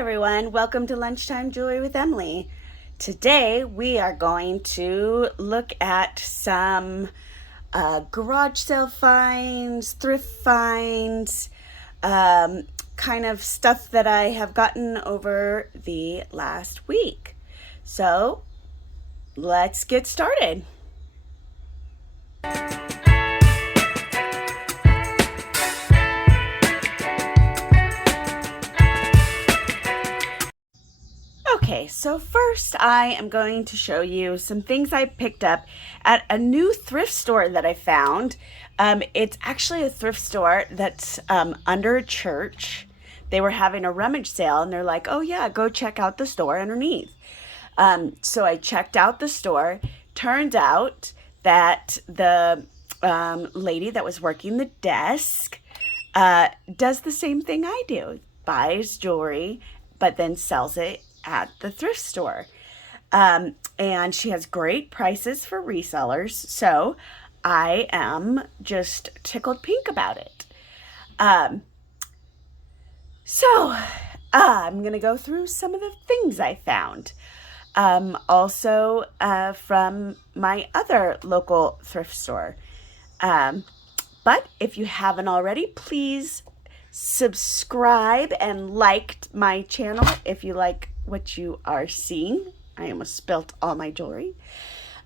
everyone, welcome to Lunchtime Jewelry with Emily. Today we are going to look at some garage sale finds, thrift finds, kind of stuff that I have gotten over the last week. So let's get started. Okay, so first I am going to show you some things I picked up at a new thrift store that I found. It's actually a thrift store that's under a church. They were having a rummage sale and they're like, oh yeah, go check out the store underneath. So I checked out the store. Turned out that the lady that was working the desk does the same thing I do. Buys jewelry, but then sells it at the thrift store. And she has great prices for resellers, so I am just tickled pink about it. So I'm gonna go through some of the things I found. Also from my other local thrift store. But if you haven't already, please subscribe and like my channel if you like what you are seeing. I almost spilt all my jewelry.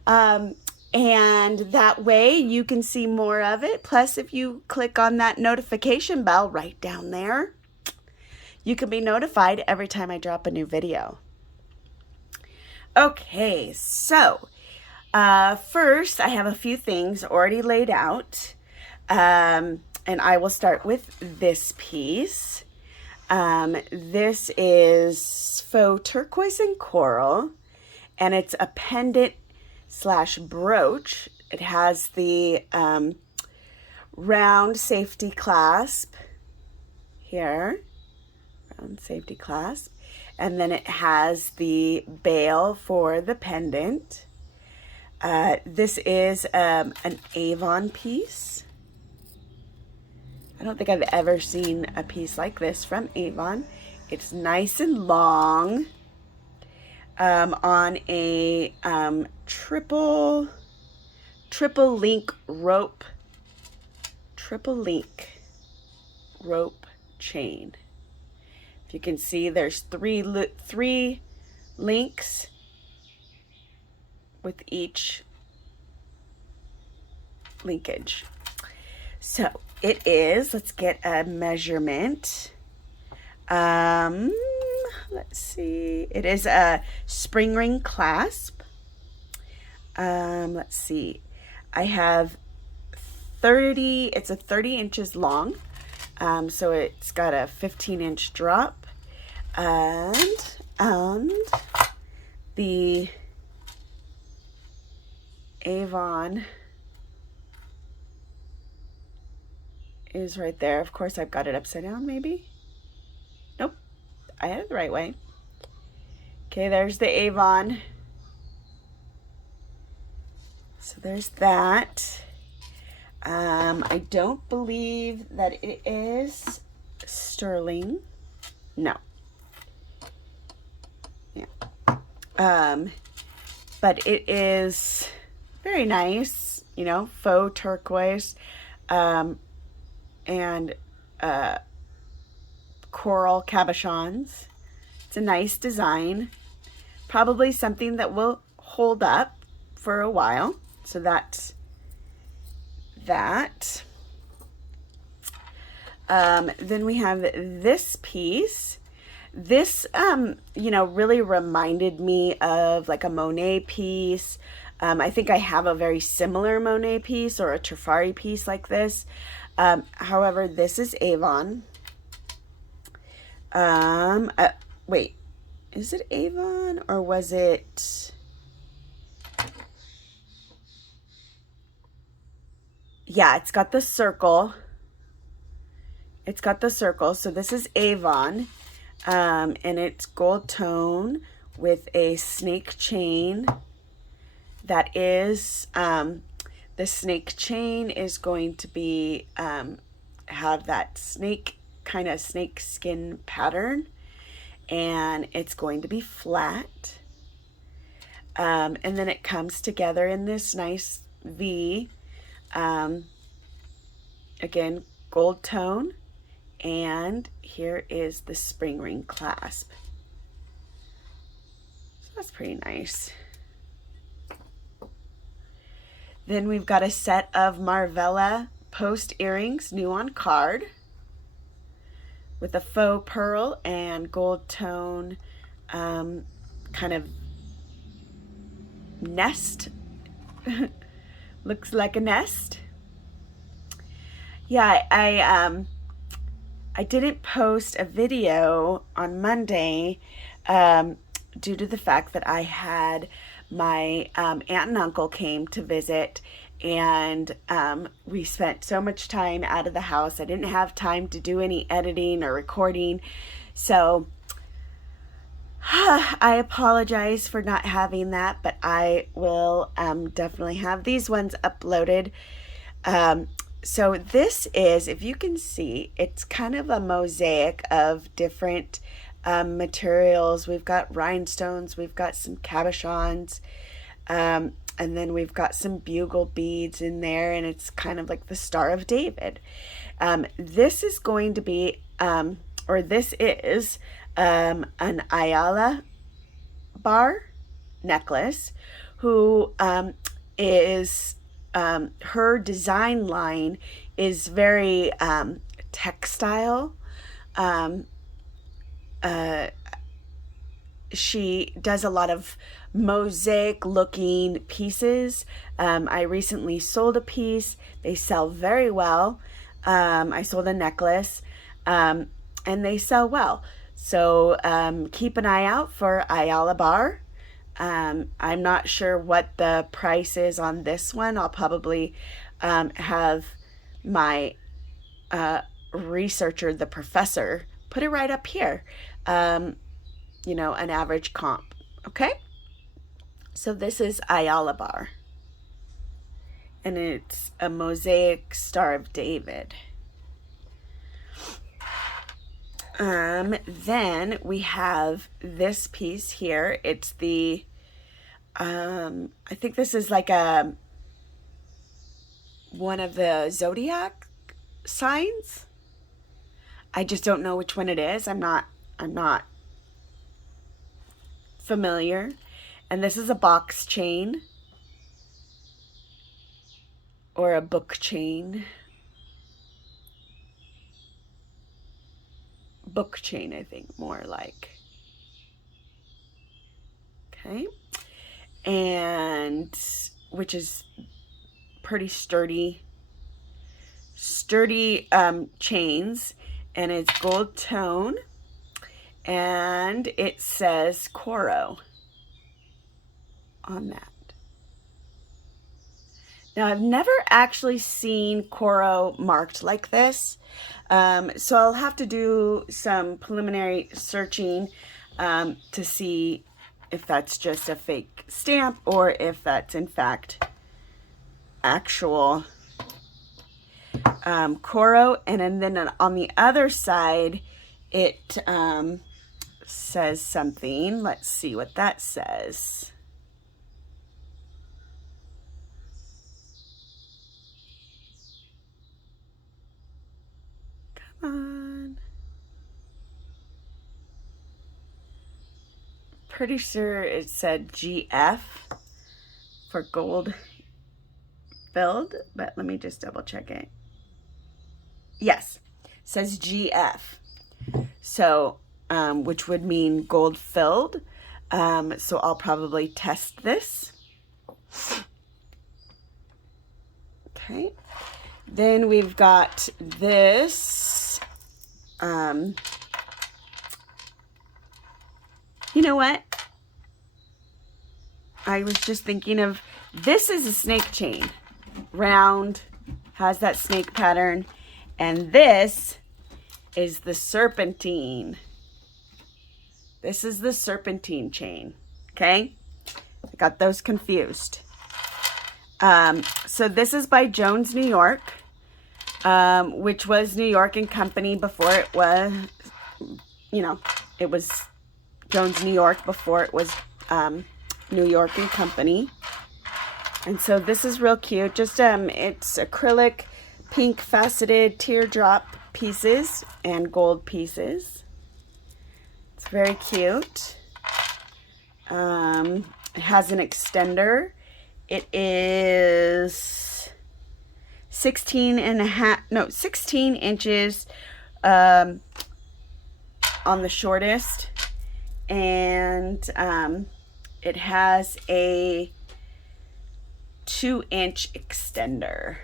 And that way you can see more of it. Plus, if you click on that notification bell right down there, you can be notified every time I drop a new video. Okay, so first I have a few things already laid out. And I will start with this piece. This is faux turquoise and coral, and it's a pendant / brooch. It has the round safety clasp here, round safety clasp, and then it has the bail for the pendant. This is an Avon piece. I don't think I've ever seen a piece like this from Avon. It's nice and long on a triple link rope chain. If you can see, there's three links with each linkage. So it is, let's get a measurement. Let's see, it is a spring ring clasp. Let's see, I have 30, it's a 30 inches long. So it's got a 15-inch drop. And the Avon is right there. Of course, I've got it upside down, maybe. Nope, I had it the right way. Okay, there's the Avon. So there's that. I don't believe that it is sterling. No. Yeah. But it is very nice, you know, faux turquoise. And coral cabochons. It's a nice design. Probably something that will hold up for a while. So that's that. Then we have this piece. This, you know, really reminded me of like a Monet piece. I think I have a very similar Monet piece or a Trifari piece like this. However, this is Avon. Wait, is it Avon or was it? Yeah, it's got the circle. It's got the circle. So this is Avon. And it's gold tone with a snake chain. That is, the snake chain is going to be, have that snake, kind of snake skin pattern. and it's going to be flat. And then it comes together in this nice V. Again, gold tone. And here is the spring ring clasp. So that's pretty nice. Then we've got a set of Marvella post earrings, new on card, with a faux pearl and gold tone kind of nest. Looks like a nest. Yeah, I didn't post a video on Monday due to the fact that I had my aunt and uncle came to visit, and we spent so much time out of the house. I didn't have time to do any editing or recording, so I apologize for not having that, but I will definitely have these ones uploaded. So this is, if you can see, it's kind of a mosaic of different materials. We've got rhinestones, we've got some cabochons, and then we've got some bugle beads in there, and it's kind of like the Star of David. This is going to be, or this is an Ayala bar necklace, who is... her design line is very textile. She does a lot of mosaic looking pieces. I recently sold a piece. They sell very well. I sold a necklace, and they sell well. So keep an eye out for Ayala Bar. I'm not sure what the price is on this one. I'll probably have my researcher, the professor, put it right up here. You know, an average comp. Okay? So this is Ayala Bar. And it's a mosaic Star of David. Then we have this piece here. It's the, I think this is like one of the zodiac signs. I just don't know which one it is. I'm not familiar. And this is a box chain or a book chain. Book chain, I think, more like. Okay. And which is pretty sturdy chains, and it's gold tone, and it says Coro on that. Now, I've never actually seen Coro marked like this, so I'll have to do some preliminary searching to see if that's just a fake stamp or if that's in fact actual Coro. And then on the other side, it says something. Let's see what that says. On. Pretty sure it said GF for gold filled, but let me just double check it. Yes, it says GF. So, which would mean gold filled. So I'll probably test this. Okay. Then we've got this. You know what? I was just thinking of, this is a snake chain. Round, has that snake pattern. And this is the serpentine. This is the serpentine chain. Okay? I got those confused. So this is by Jones, New York, which was New York and Company before it was, you know, it was Jones, New York before it was New York and Company. And so this is real cute. Just it's acrylic, pink faceted teardrop pieces and gold pieces. It's very cute. It has an extender. It is 16 inches on the shortest, and it has a 2-inch extender.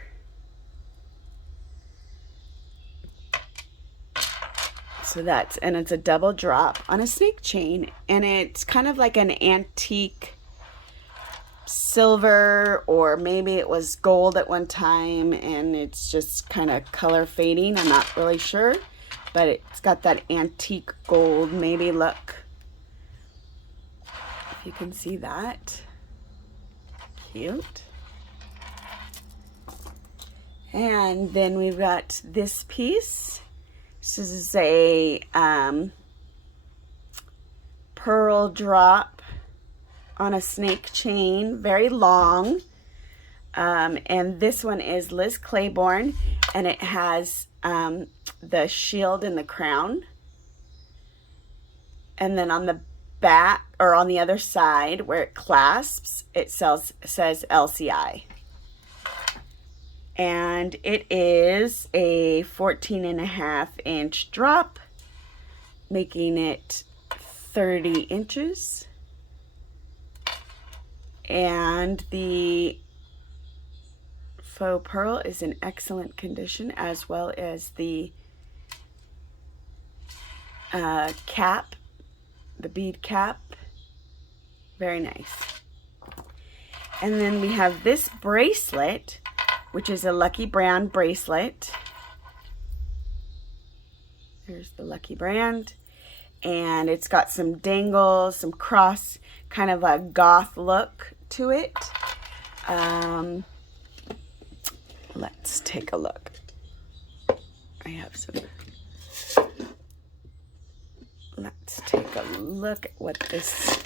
So and it's a double drop on a snake chain, and it's kind of like an antique silver, or maybe it was gold at one time, and it's just kind of color fading. I'm not really sure, but it's got that antique gold maybe look. If you can see that. Cute. And then we've got this piece. This is a pearl drop on a snake chain, very long. And this one is Liz Claiborne, and it has the shield and the crown. And then on the back, or on the other side where it clasps, it says LCI. And it is a 14.5-inch drop, making it 30 inches. And the faux pearl is in excellent condition, as well as the cap, the bead cap. Very nice. And then we have this bracelet, which is a Lucky Brand bracelet. There's the Lucky Brand. And it's got some dangles, some cross, kind of a goth look to it. Let's take a look. I have some. Let's take a look at what this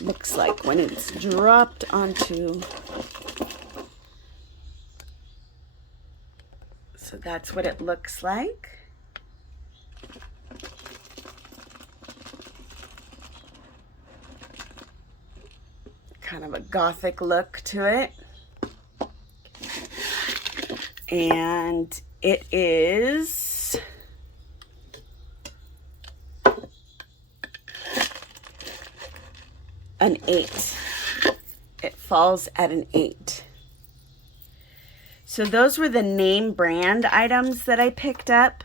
looks like when it's dropped onto. So that's what it looks like. Kind of a gothic look to it. And it is an 8. It falls at an 8. So those were the name brand items that I picked up.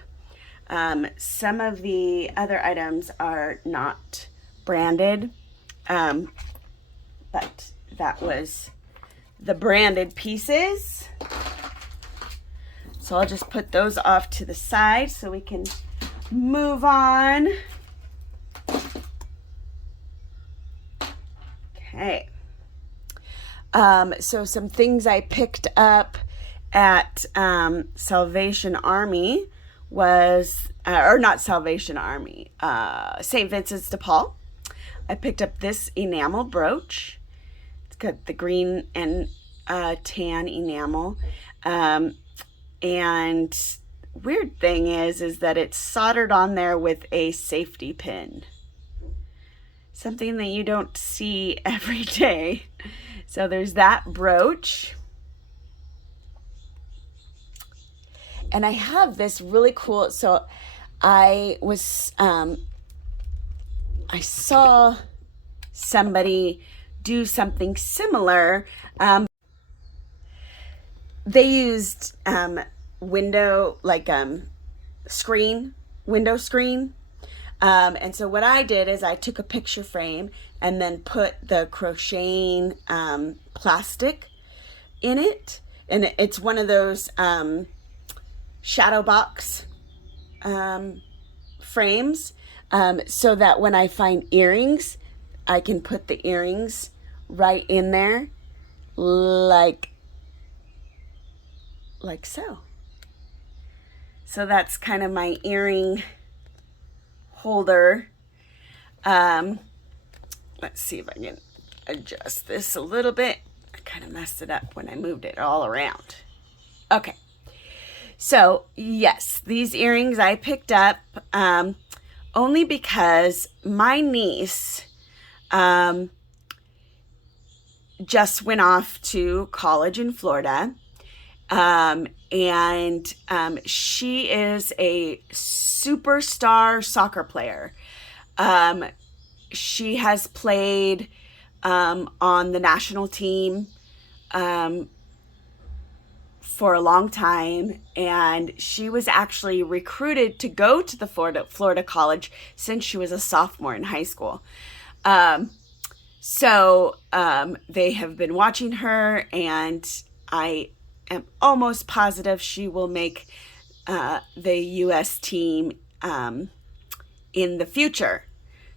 Some of the other items are not branded, but that was the branded pieces. So I'll just put those off to the side so we can move on. Okay. So some things I picked up at Salvation Army was, or not Salvation Army, St. Vincent's de Paul. I picked up this enamel brooch. It's got the green and tan enamel. And weird thing is that it's soldered on there with a safety pin. Something that you don't see every day. So there's that brooch. And I have this really cool, so I saw somebody do something similar. They used window screen. And so what I did is I took a picture frame and then put the crocheting plastic in it. And it's one of those shadow box frames, so that when I find earrings, I can put the earrings right in there, like so. So that's kind of my earring holder. Let's see if I can adjust this a little bit. I kind of messed it up when I moved it all around. Okay. So, yes, these earrings I picked up only because my niece just went off to college in Florida. She is a superstar soccer player. She has played on the national team for a long time, and she was actually recruited to go to the Florida college since she was a sophomore in high school. So they have been watching her, and I am almost positive she will make the U.S. team in the future.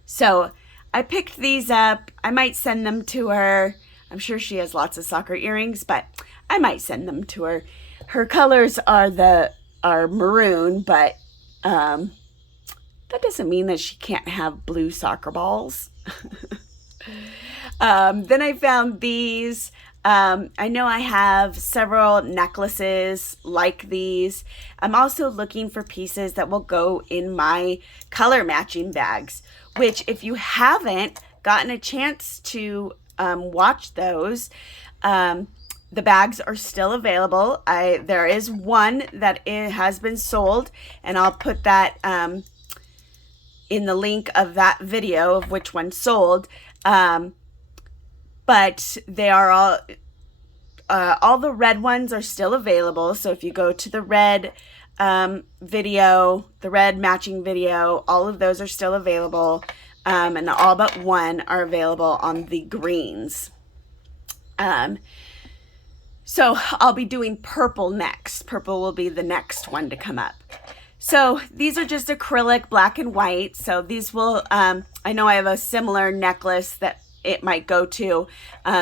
So I picked these up. I might send them to her. I'm sure she has lots of soccer earrings, but I might send them to her. Her colors are maroon, but that doesn't mean that she can't have blue soccer balls. Then I found these. I know I have several necklaces like these. I'm also looking for pieces that will go in my color matching bags, which if you haven't gotten a chance to watch those, the bags are still available. There is one that has been sold, and I'll put that in the link of that video of which one sold. But they are all the red ones are still available. So if you go to the red video, the red matching video, all of those are still available. And all but one are available on the greens. So I'll be doing purple next. Purple will be the next one to come up. So these are just acrylic, black and white. So these will, I know I have a similar necklace that it might go to.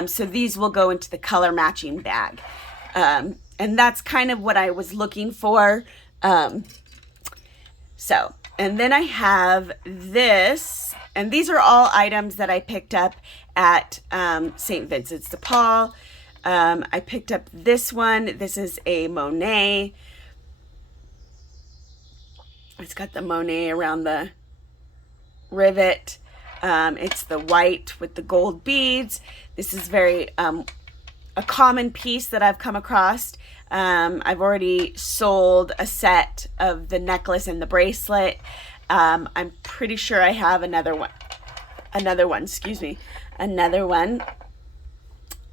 So these will go into the color matching bag. And that's kind of what I was looking for. And then I have this, and these are all items that I picked up at St. Vincent's de Paul. I picked up this one. This is a Monet. It's got the Monet around the rivet. It's the white with the gold beads. This is very a common piece that I've come across. I've already sold a set of the necklace and the bracelet. I'm pretty sure I have another one. Another one.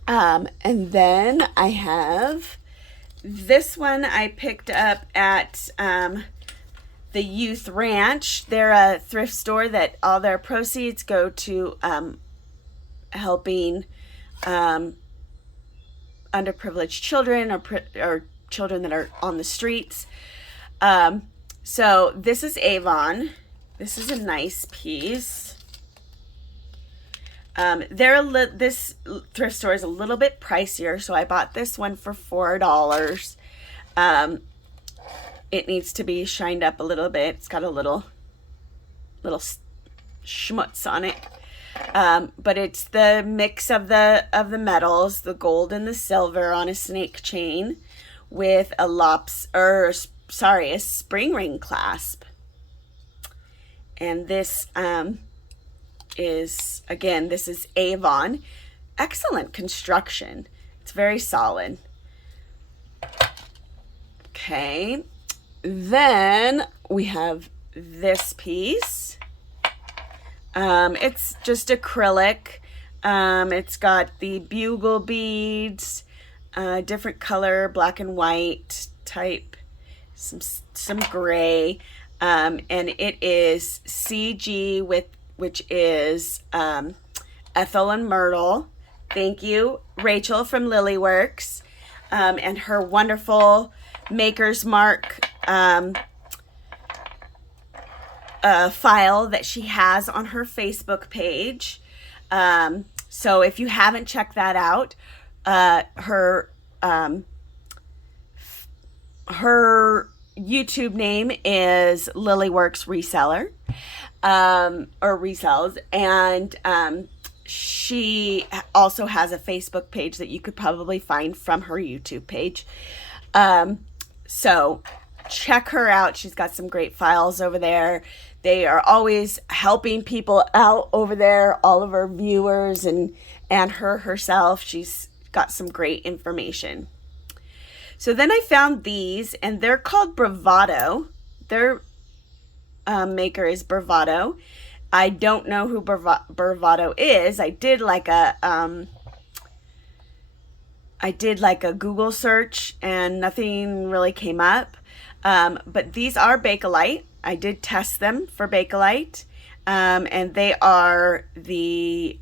And then I have this one I picked up at the Youth Ranch. They're a thrift store that all their proceeds go to helping underprivileged children or children that are on the streets. So this is Avon. This is a nice piece. This thrift store is a little bit pricier, so I bought this one for $4. It needs to be shined up a little bit. It's got a little schmutz on it. But it's the mix of the metals, the gold and the silver on a snake chain with a spring ring clasp. And this is Avon. Excellent construction. It's very solid. Okay. Then we have this piece. It's just acrylic. It's got the bugle beads, different color, black and white type, some gray, and it is CG which is Ethel and Myrtle. Thank you, Rachel from Lilyworks, and her wonderful Maker's Mark file that she has on her Facebook page. So if you haven't checked that out, her YouTube name is Lilyworks Reseller. or resells, and she also has a Facebook page that you could probably find from her YouTube page. So check her out. She's got some great files over there. They are always helping people out over there, all of her viewers and her herself. She's got some great information. So then I found these, and they're called Bravado. Their maker is Bravado. I don't know who Bravado is. I did like a Google search, and nothing really came up. But these are Bakelite. I did test them for Bakelite, and they are the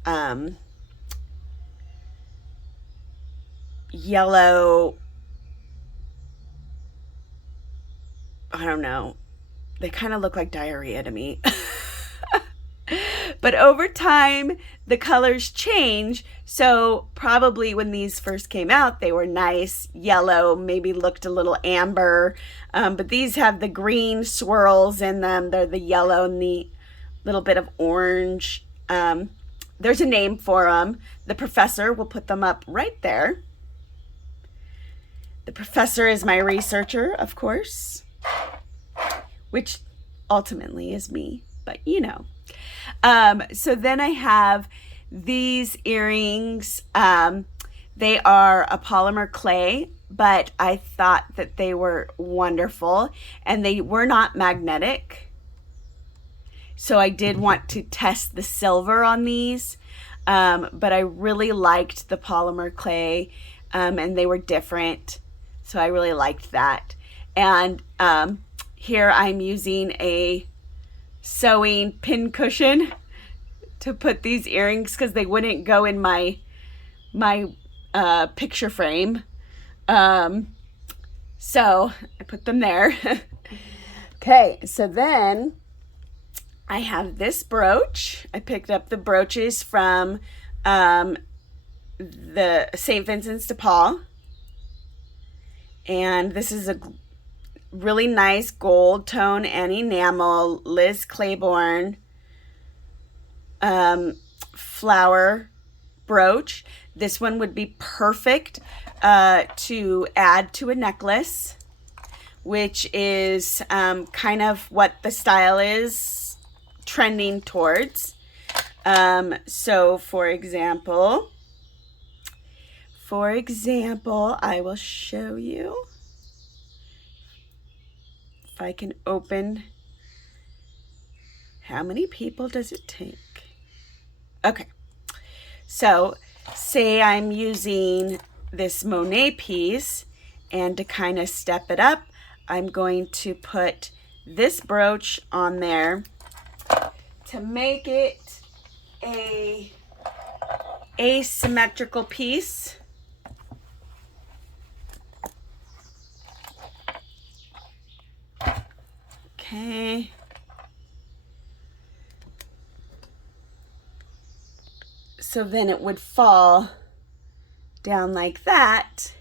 yellow, I don't know, they kind of look like diarrhea to me. But over time, the colors change. So probably when these first came out, they were nice yellow, maybe looked a little amber. But these have the green swirls in them. They're the yellow and the little bit of orange. There's a name for them. The professor will put them up right there. The professor is my researcher, of course, which ultimately is me, but you know. So then I have these earrings. They are a polymer clay, but I thought that they were wonderful, and they were not magnetic. So I did want to test the silver on these, but I really liked the polymer clay, and they were different. So I really liked that. And here I'm using a sewing pin cushion to put these earrings because they wouldn't go in my picture frame. So I put them there. Okay, so then I have this brooch. I picked up the brooches from the St. Vincent's de Paul. And this is a really nice gold tone and enamel Liz Claiborne flower brooch. This one would be perfect to add to a necklace, which is kind of what the style is trending towards. So for example, I will show you if I can open. How many people does it take? Okay, so say I'm using this Monet piece, and to kind of step it up, I'm going to put this brooch on there to make it a asymmetrical piece. Okay. So then it would fall down like that,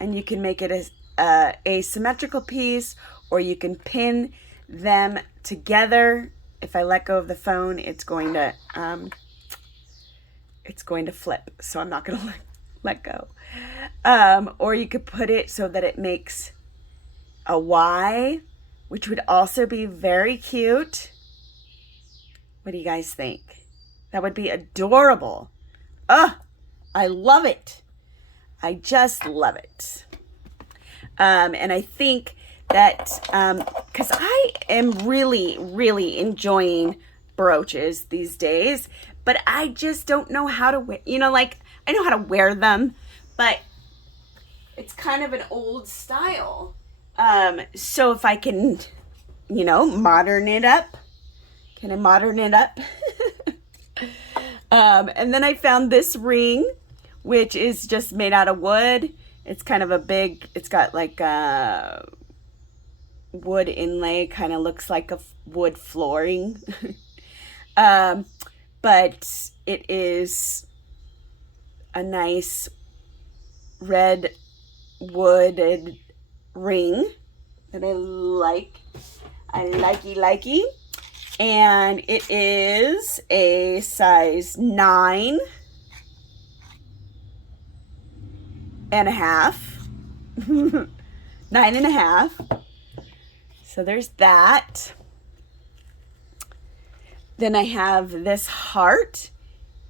and you can make it a asymmetrical piece, or you can pin them together. If I let go of the phone, it's going to flip, so I'm not going to let go. Or you could put it so that it makes a Y, which would also be very cute. What do you guys think? That would be adorable. I love it. I just love it. And I think that, because I am really, really enjoying brooches these days, but I just don't know how to wear, like, I know how to wear them, but it's kind of an old style. So if I can, modern it up. Can I modern it up? And then I found this ring, which is just made out of wood. It's kind of it's got like a wood inlay, kind of looks like a wood flooring. But it is a nice red wooded ring that I like. I likey. And it is a size 9.5. Nine and a half. So there's that. Then I have this heart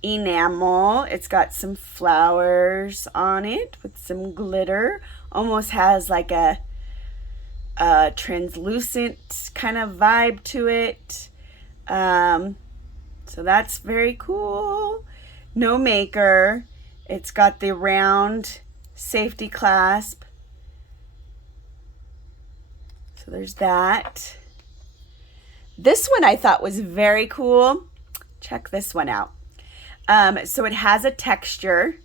enamel. It's got some flowers on it with some glitter. Almost has like a translucent kind of vibe to it. So that's very cool. No maker. It's got the round safety clasp. So there's that. This one I thought was very cool. Check this one out. So it has a texture,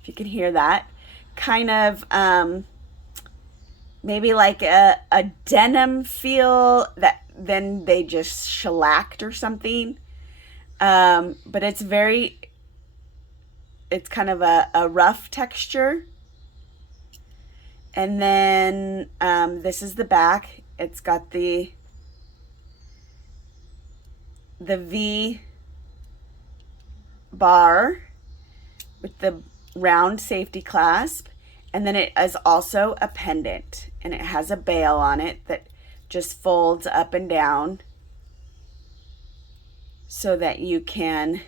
if you can hear that, kind of maybe like a denim feel that then they just shellacked or something. But it's kind of a rough texture. And then this is the back. It's got the V bar with the round safety clasp, and then it is also a pendant, and it has a bail on it that just folds up and down so that you can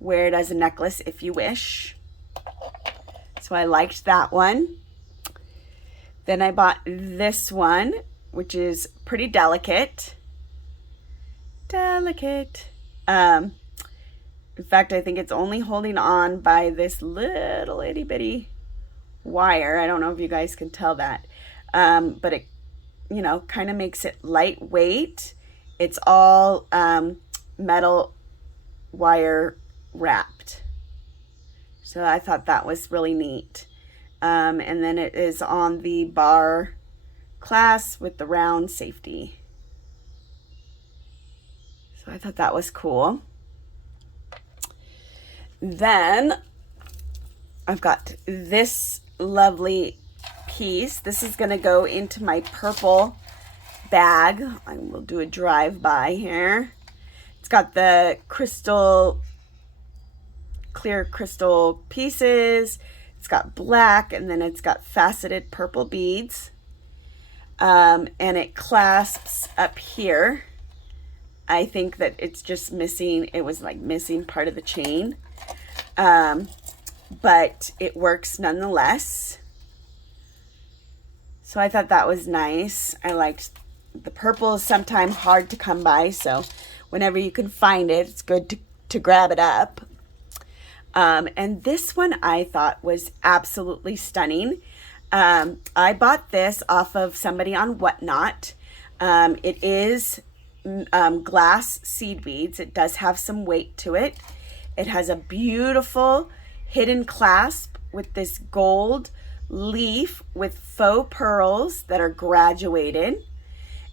wear it as a necklace if you wish. So I liked that one. Then I bought this one, which is pretty delicate. In fact, I think it's only holding on by this little itty bitty wire. I don't know if you guys can tell that. But it, kind of makes it lightweight. It's all metal wire wrapped. So I thought that was really neat. And then it is on the bar clasp with the round safety. So I thought that was cool. Then I've got this lovely piece. This is going to go into my purple bag. I will do a drive-by here. It's got the clear crystal pieces. It's got black, and then it's got faceted purple beads. And it clasps up here. I think that it's just missing, it was like missing part of the chain. But it works nonetheless. So I thought that was nice. I liked the purple is sometimes hard to come by, so whenever you can find it, it's good to grab it up. And this one I thought was absolutely stunning. I bought this off of somebody on Whatnot. It is glass seed beads. It does have some weight to it. It has a beautiful hidden clasp with this gold leaf with faux pearls that are graduated,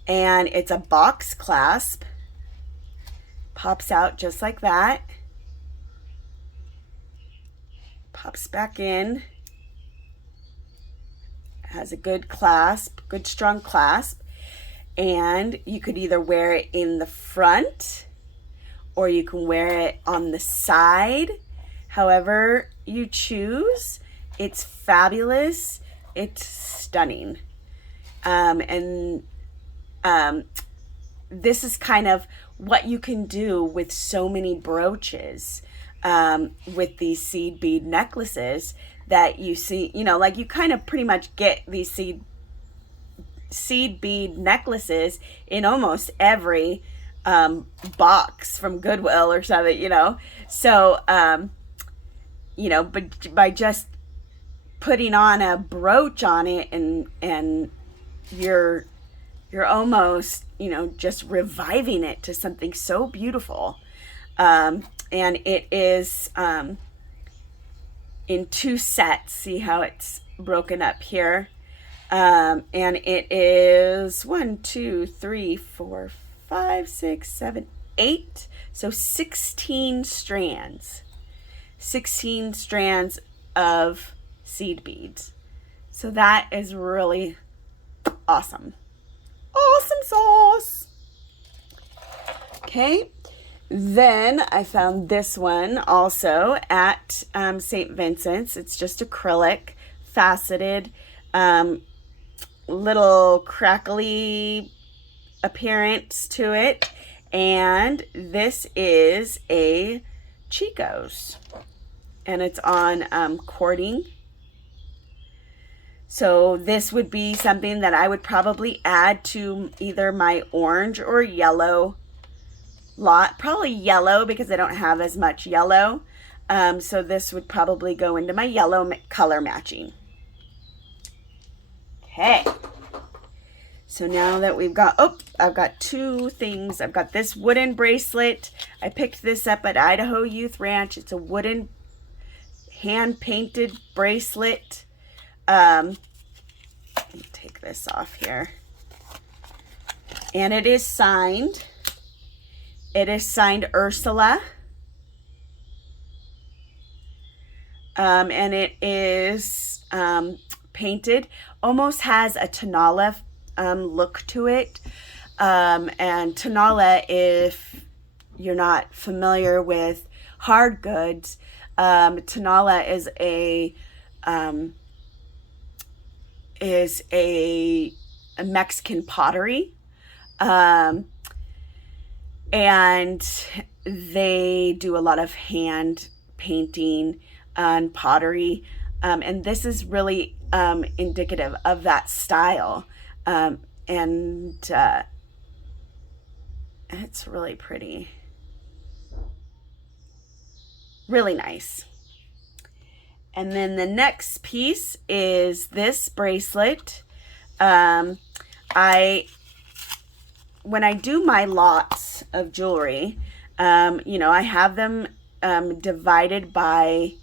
and it's a box clasp. Pops out just like that. Pops back in. Has a good clasp, good strong clasp. And you could either wear it in the front or you can wear it on the side. However you choose, it's fabulous. It's stunning. This is kind of what you can do with so many brooches, with these seed bead necklaces that you see, like you kind of pretty much get these seed bead necklaces in almost every box from Goodwill or something, So, but by just putting on a brooch on it and you're almost, just reviving it to something so beautiful. And it is in 2 sets. See how it's broken up here. And it is 1, 2, 3, 4, 5, 6, 7, 8. So 16 strands. 16 strands of seed beads. So that is really awesome. Awesome. awesome sauce. Okay. Then I found this one also at St. Vincent's. It's just acrylic, faceted, little crackly appearance to it. And this is a Chico's. And it's on cording. So this would be something that I would probably add to either my orange or yellow lot. Probably yellow because I don't have as much yellow. So this would probably go into my yellow color matching. Okay. So now that we've got, I've got two things. I've got this wooden bracelet. I picked this up at Idaho Youth Ranch. It's a wooden hand-painted bracelet. Let me take this off here. And it is signed. It is signed Ursula. And it is painted. Almost has a Tanala look to it. And Tanala, if you're not familiar with hard goods, Tanala is a Mexican pottery. And they do a lot of hand painting and pottery. And this is really indicative of that style. And it's really pretty. Really nice. And then the next piece is this bracelet. When I do my lots of jewelry, I have them divided by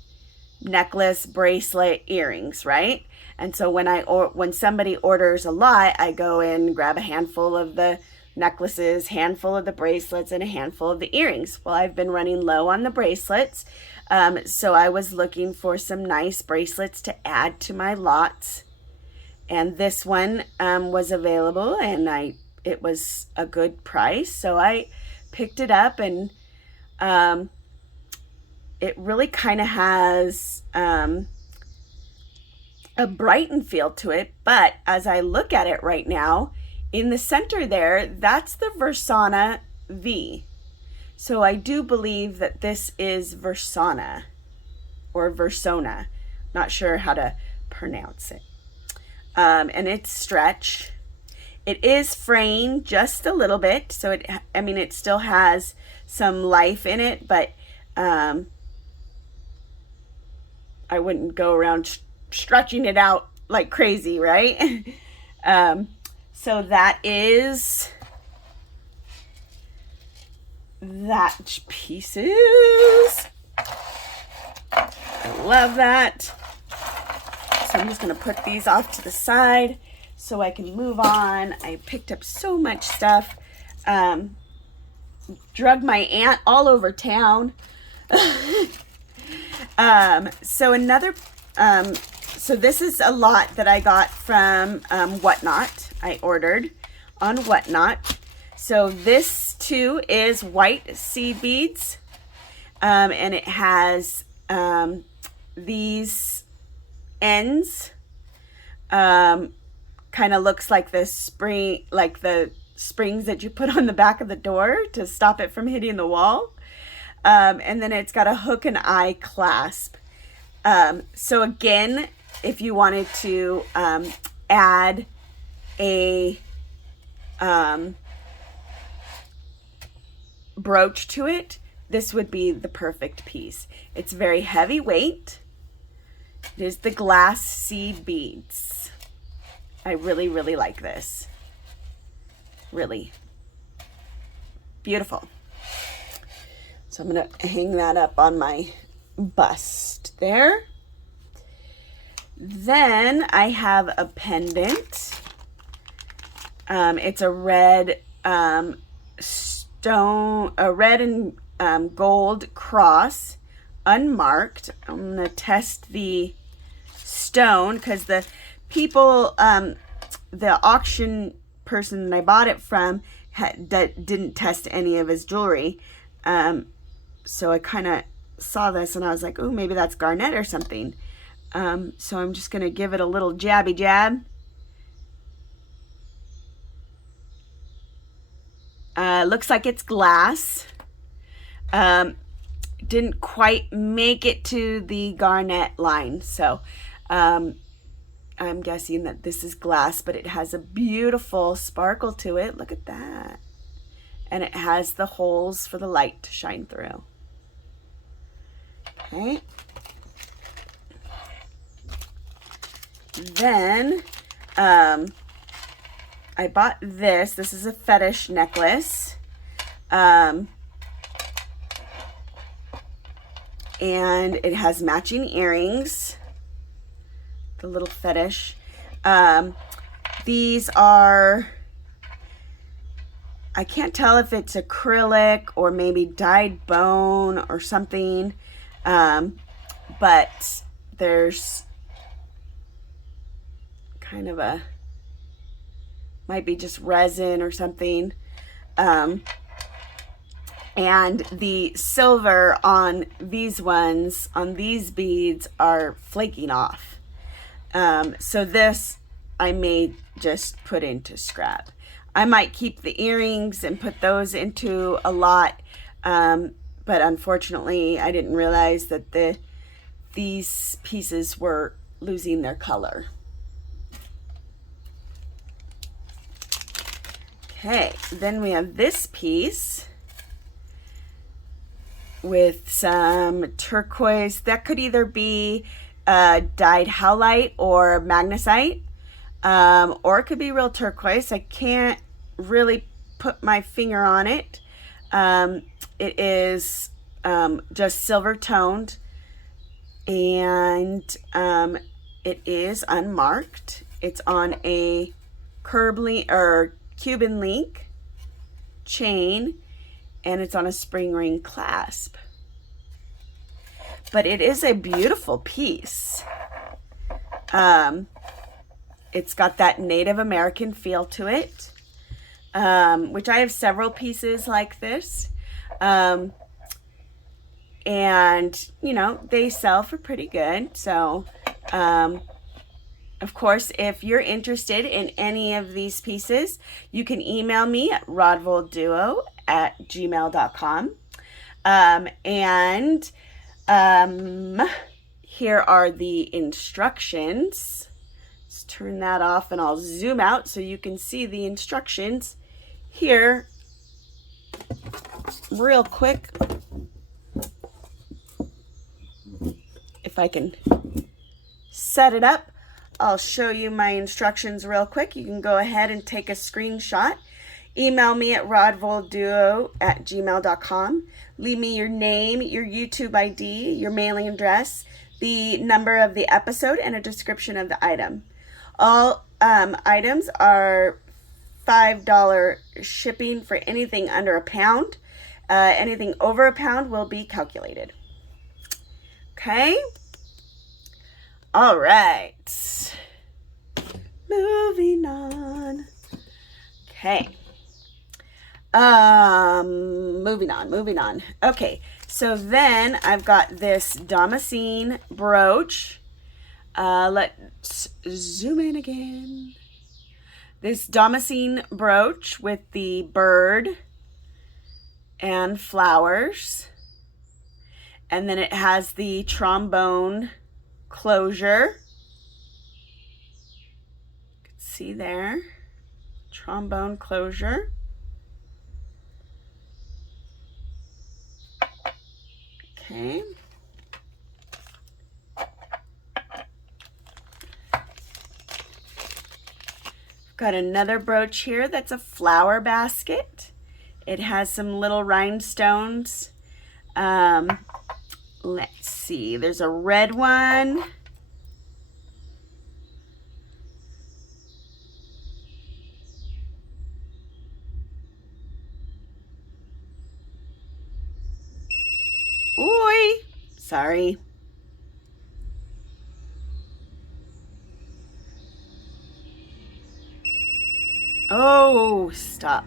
necklace, bracelet, earrings, right? And so when somebody orders a lot, I go and grab a handful of the necklaces, handful of the bracelets, and a handful of the earrings. Well, I've been running low on the bracelets, so I was looking for some nice bracelets to add to my lots. And this one was available, and it was a good price, so I picked it up, and it really kind of has a Brighton feel to it. But as I look at it right now, in the center there, that's the Versana V. So I do believe that this is Versana or Versona. Not sure how to pronounce it. And it's stretch. It is fraying just a little bit. So it still has some life in it, but I wouldn't go around stretching it out like crazy, right? So that is that pieces. I love that. So I'm just going to put these off to the side so I can move on. I picked up so much stuff. Drug my aunt all over town. So this is a lot that I got from Whatnot. I ordered on Whatnot. So this too is white seed beads, and it has these ends. Kind of looks like the springs that you put on the back of the door to stop it from hitting the wall. And then it's got a hook and eye clasp. So again, if you wanted to add a brooch to it, this would be the perfect piece. It's very heavyweight. It is the glass seed beads. I really, really like this. Really beautiful. So I'm going to hang that up on my bust there. Then I have a pendant. It's a red red and gold cross, unmarked. I'm going to test the stone because the people, the auction person that I bought it from didn't test any of his jewelry. So I kind of saw this and I was like, oh, maybe that's garnet or something. So I'm just going to give it a little jabby jab. Looks like it's glass. Didn't quite make it to the garnet line, so I'm guessing that this is glass, but it has a beautiful sparkle to it. Look at that. And it has the holes for the light to shine through. Okay. Then I bought this. This is a fetish necklace. And it has matching earrings. The little fetish. These are, I can't tell if it's acrylic or maybe dyed bone or something. But there's kind of a, might be just resin or something. And the silver on these ones, on these beads, are flaking off. So this I may just put into scrap. I might keep the earrings and put those into a lot. But unfortunately, I didn't realize that these pieces were losing their color. Okay, then we have this piece with some turquoise. That could either be dyed howlite or magnesite, or it could be real turquoise. I can't really put my finger on it. It is just silver toned, and it is unmarked. It's on a Cuban link chain, and it's on a spring ring clasp. But it is a beautiful piece. It's got that Native American feel to it, which I have several pieces like this. And, you know, they sell for pretty good. So, of course, if you're interested in any of these pieces, you can email me at rodvoldduo@gmail.com. Here are the instructions. Let's turn that off and I'll zoom out so you can see the instructions here real quick. If I can set it up, I'll show you my instructions real quick. You can go ahead and take a screenshot. Email me at rodvoldduo@gmail.com. Leave me your name, your YouTube ID, your mailing address, the number of the episode, and a description of the item. All items are $5 shipping for anything under a pound. Anything over a pound will be calculated. Okay? All right. Moving on. Okay. Moving on. Okay, so then I've got this Damascene brooch. Let's zoom in again. This Damascene brooch with the bird and flowers. And then it has the trombone closure. You can see there. Trombone closure. Okay. Got another brooch here that's a flower basket. It has some little rhinestones. Let's see, there's a red one. Oi, sorry. Oh, stop.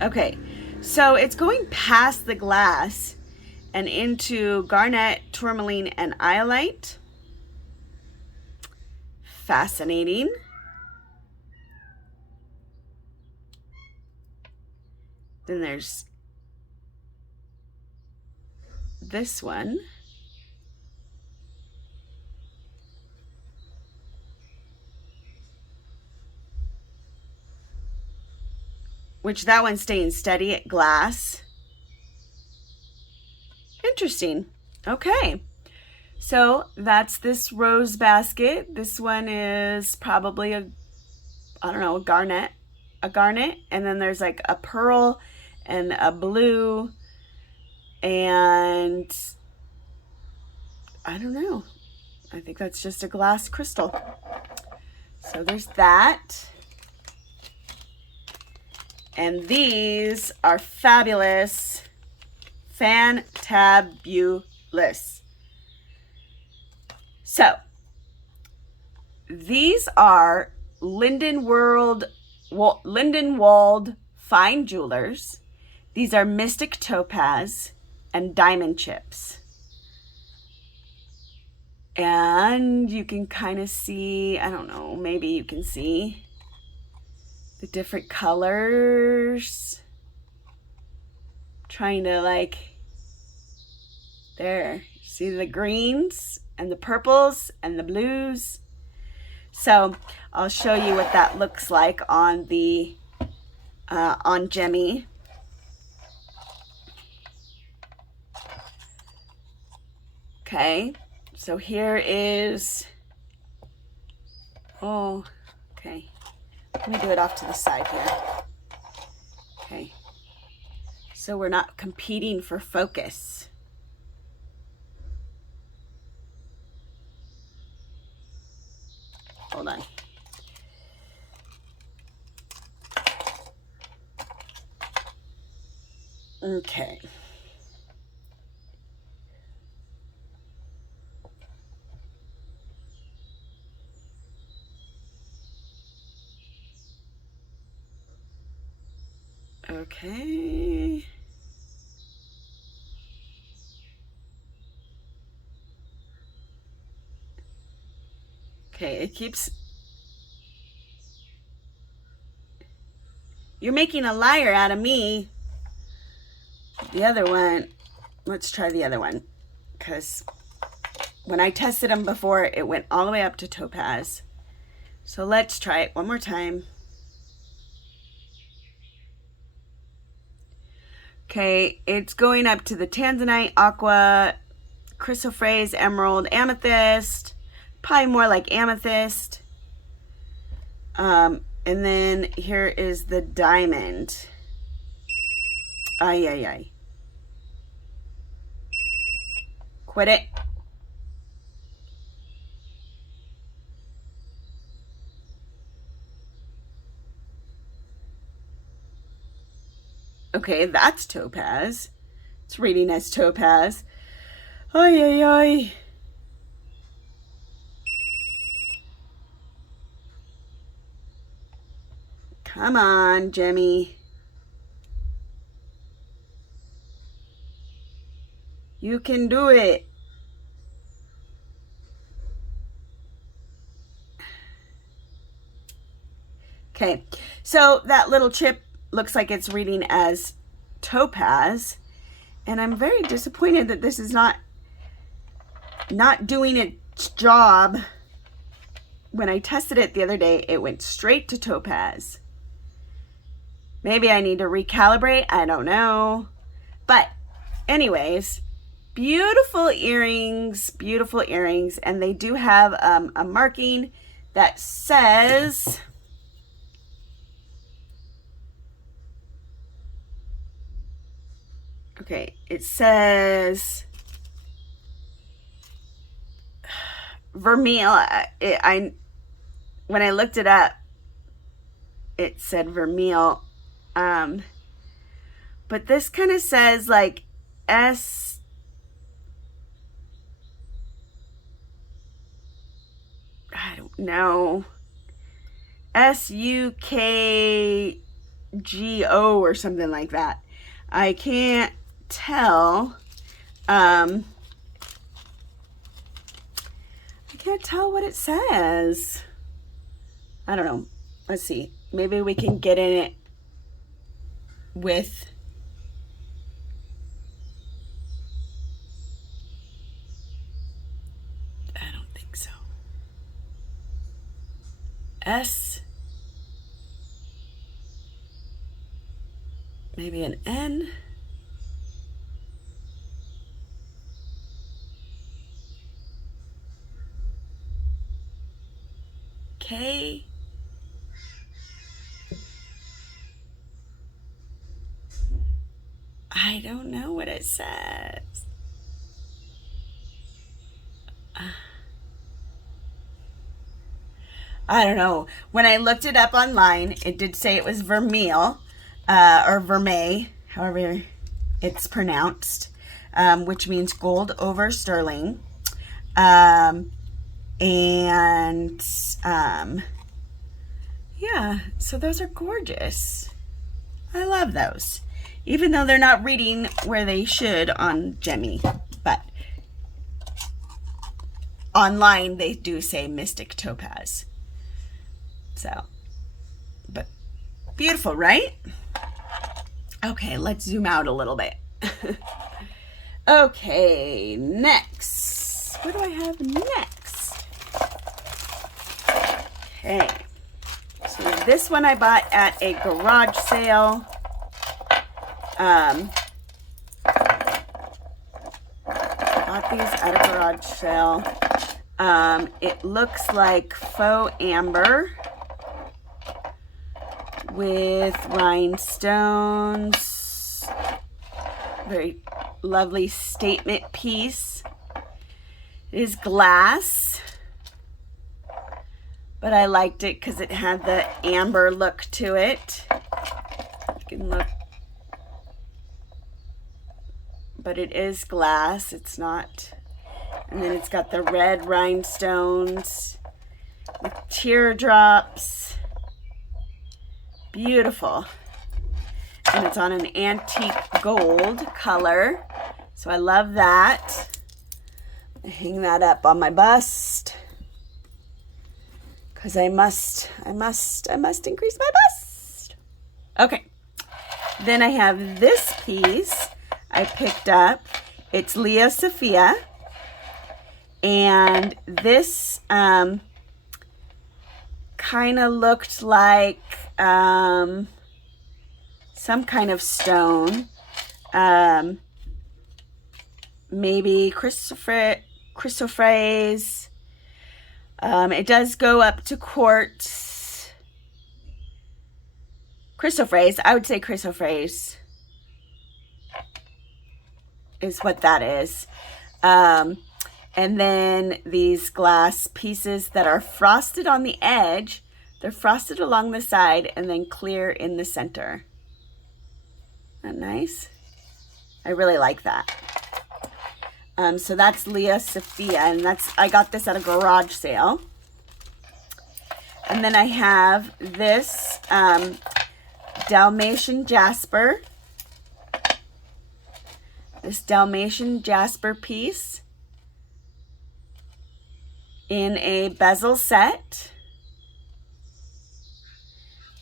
Okay, so it's going past the glass and into garnet, tourmaline, and iolite. Fascinating. Then there's this one. Which that one's staying steady at glass. Interesting. Okay. So that's this rose basket. This one is probably a, I don't know, a garnet. And then there's like a pearl and a blue and I don't know. I think that's just a glass crystal. So there's that. And these are fabulous, fantabulous. So these are Lindenwald fine jewelers. These are mystic topaz and diamond chips. And you can kind of see, I don't know, maybe you can see the different colors. Trying to like, there, see the greens and the purples and the blues. So I'll show you what that looks like on the, on Jemmy. Okay, so here is, oh, okay. Let me do it off to the side here. Okay. So we're not competing for focus. Hold on. Okay. Okay. Okay, it keeps... You're making a liar out of me. The other one, let's try the other one. Because when I tested them before, it went all the way up to topaz. So let's try it one more time. Okay, it's going up to the tanzanite, aqua, chrysoprase, emerald, amethyst, probably more like amethyst. And then here is the diamond. Ay, ay, ay. Quit it. Okay, that's topaz. It's reading as topaz. Ay, ay, ay. Come on, Jemmy. You can do it. Okay, so that little chip looks like it's reading as topaz, and I'm very disappointed that this is not doing its job. When I tested it the other day, it went straight to topaz. Maybe I need to recalibrate, I don't know. But anyways, beautiful earrings, and they do have a marking that says, okay, it says vermeil. When I looked it up, it said vermeil. But this kind of says like S. I don't know. SUKGO or something like that. I can't tell. I can't tell what it says. I don't know. Let's see. Maybe we can get in it with so. S, maybe an N. K. I don't know what it says. I don't know. When I looked it up online, it did say it was vermeil, or vermeil, however it's pronounced, which means gold over sterling. Yeah, so those are gorgeous. I love those. Even though they're not reading where they should on Gemmy, but online they do say Mystic Topaz. So, but beautiful, right? Okay, let's zoom out a little bit. Okay, next. What do I have next? Okay, so this one I bought at a garage sale. Bought these at a garage sale. It looks like faux amber with rhinestones. Very lovely statement piece. It is glass, but I liked it because it had the amber look to it. You can look, but it is glass. It's not. And then it's got the red rhinestones with teardrops. Beautiful. And it's on an antique gold color. So I love that. I hang that up on my bust because I must increase my bust. Okay. Then I have this piece I picked up. It's Lea Sophia. And this kind of looked like some kind of stone. Maybe chrysoprase. It does go up to quartz. Chrysoprase, I would say chrysoprase is what that is. And then these glass pieces that are frosted on the edge. They're frosted along the side and then clear in the center. Isn't that nice? I really like that. So that's Lea Sophia, and I got this at a garage sale. And then I have this Dalmatian jasper. This Dalmatian jasper piece in a bezel set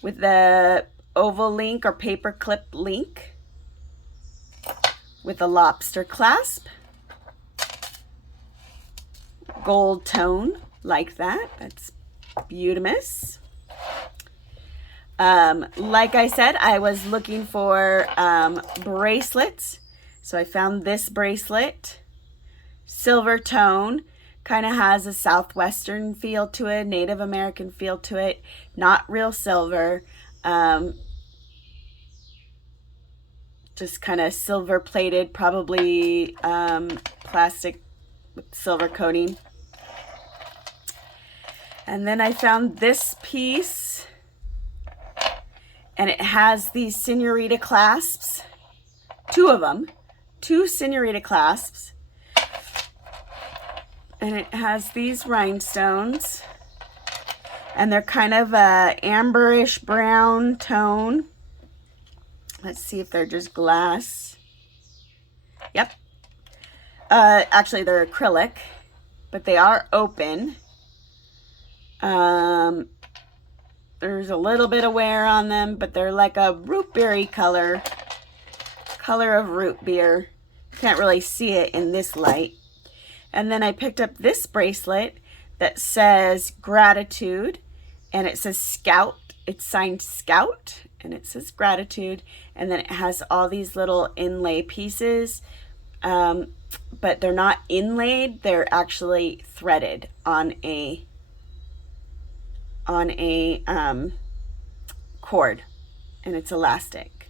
with the oval link or paper clip link with a lobster clasp. Gold tone like that. That's beautimous. Like I said, I was looking for bracelets. So I found this bracelet. Silver tone. Kind of has a southwestern feel to it, Native American feel to it. Not real silver. Just kind of silver plated, probably plastic with silver coating. And then I found this piece, and it has these senorita clasps, two of them, two senorita clasps, and it has these rhinestones. And they're kind of a amberish brown tone. Let's see if they're just glass. Yep. Actually, they're acrylic, but they are open. There's a little bit of wear on them, but they're like a root beery color of root beer. Can't really see it in this light. And then I picked up this bracelet that says gratitude, and it says Scout. It's signed Scout, and it says gratitude, and then it has all these little inlay pieces, but they're not inlaid, they're actually threaded on a cord, and it's elastic.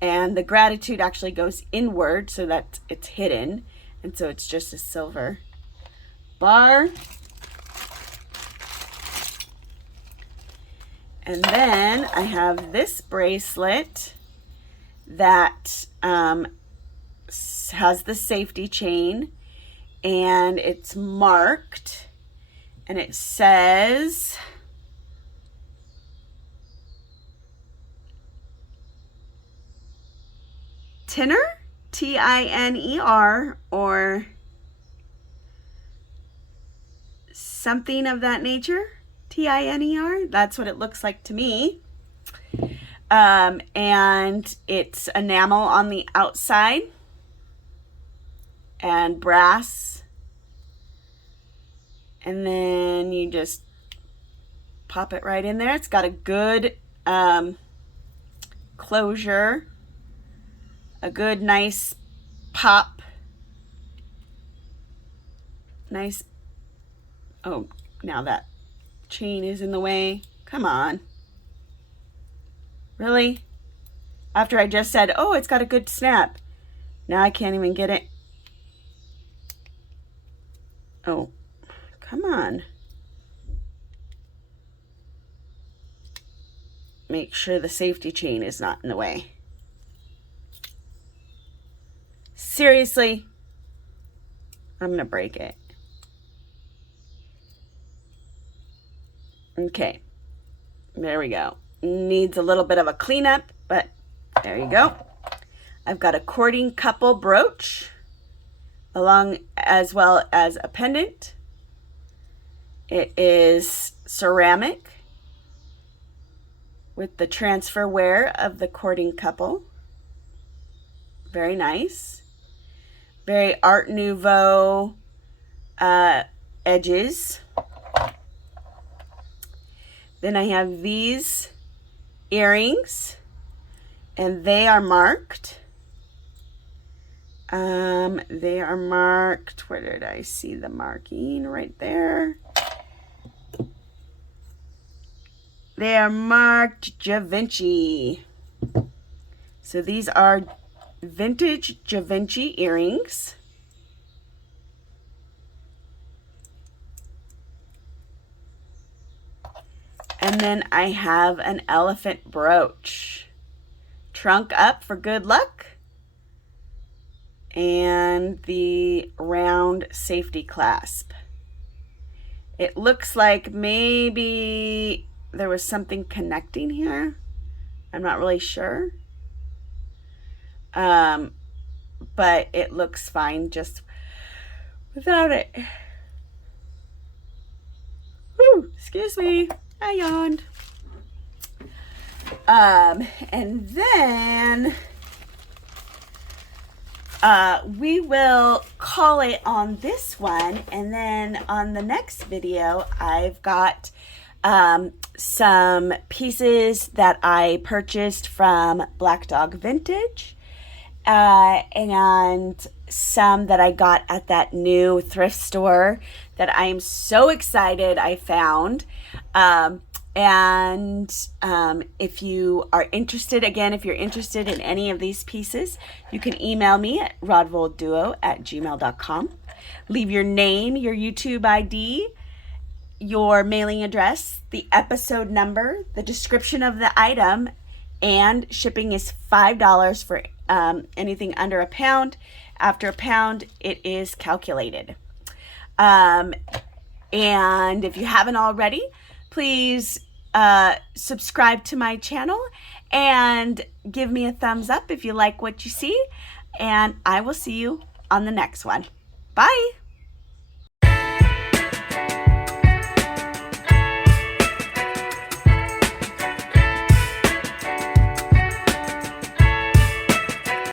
And the gratitude actually goes inward so that it's hidden, and so it's just a silver bar. And then I have this bracelet that has the safety chain, and it's marked, and it says Tinner, Tiner, or something of that nature. Tiner, that's what it looks like to me. And it's enamel on the outside and brass, and then you just pop it right in there. It's got a good closure, a good nice pop, nice. Oh, now that chain is in the way. Come on. Really? After I just said, oh, it's got a good snap. Now I can't even get it. Oh, come on. Make sure the safety chain is not in the way. Seriously? I'm gonna break it. Okay, there we go. Needs a little bit of a cleanup, but there you go. I've got a courting couple brooch, along as well as a pendant. It is ceramic with the transfer wear of the courting couple. Very nice. Very Art Nouveau edges. Then I have these earrings, and they are marked. They are marked. Where did I see the marking? Right there. They are marked Da Vinci. So these are vintage Da Vinci earrings. And then I have an elephant brooch. Trunk up for good luck. And the round safety clasp. It looks like maybe there was something connecting here. I'm not really sure. But it looks fine just without it. Whew, excuse me. I yawned. And then we will call it on this one, and then on the next video I've got some pieces that I purchased from Black Dog Vintage, and some that I got at that new thrift store that I am so excited I found. If you are interested, again, if you're interested in any of these pieces, you can email me at rodvoldduo@gmail.com. Leave your name, your YouTube ID, your mailing address, the episode number, the description of the item, and shipping is $5 for anything under a pound. After a pound, it is calculated. And if you haven't already, Please subscribe to my channel and give me a thumbs up if you like what you see. And I will see you on the next one. Bye.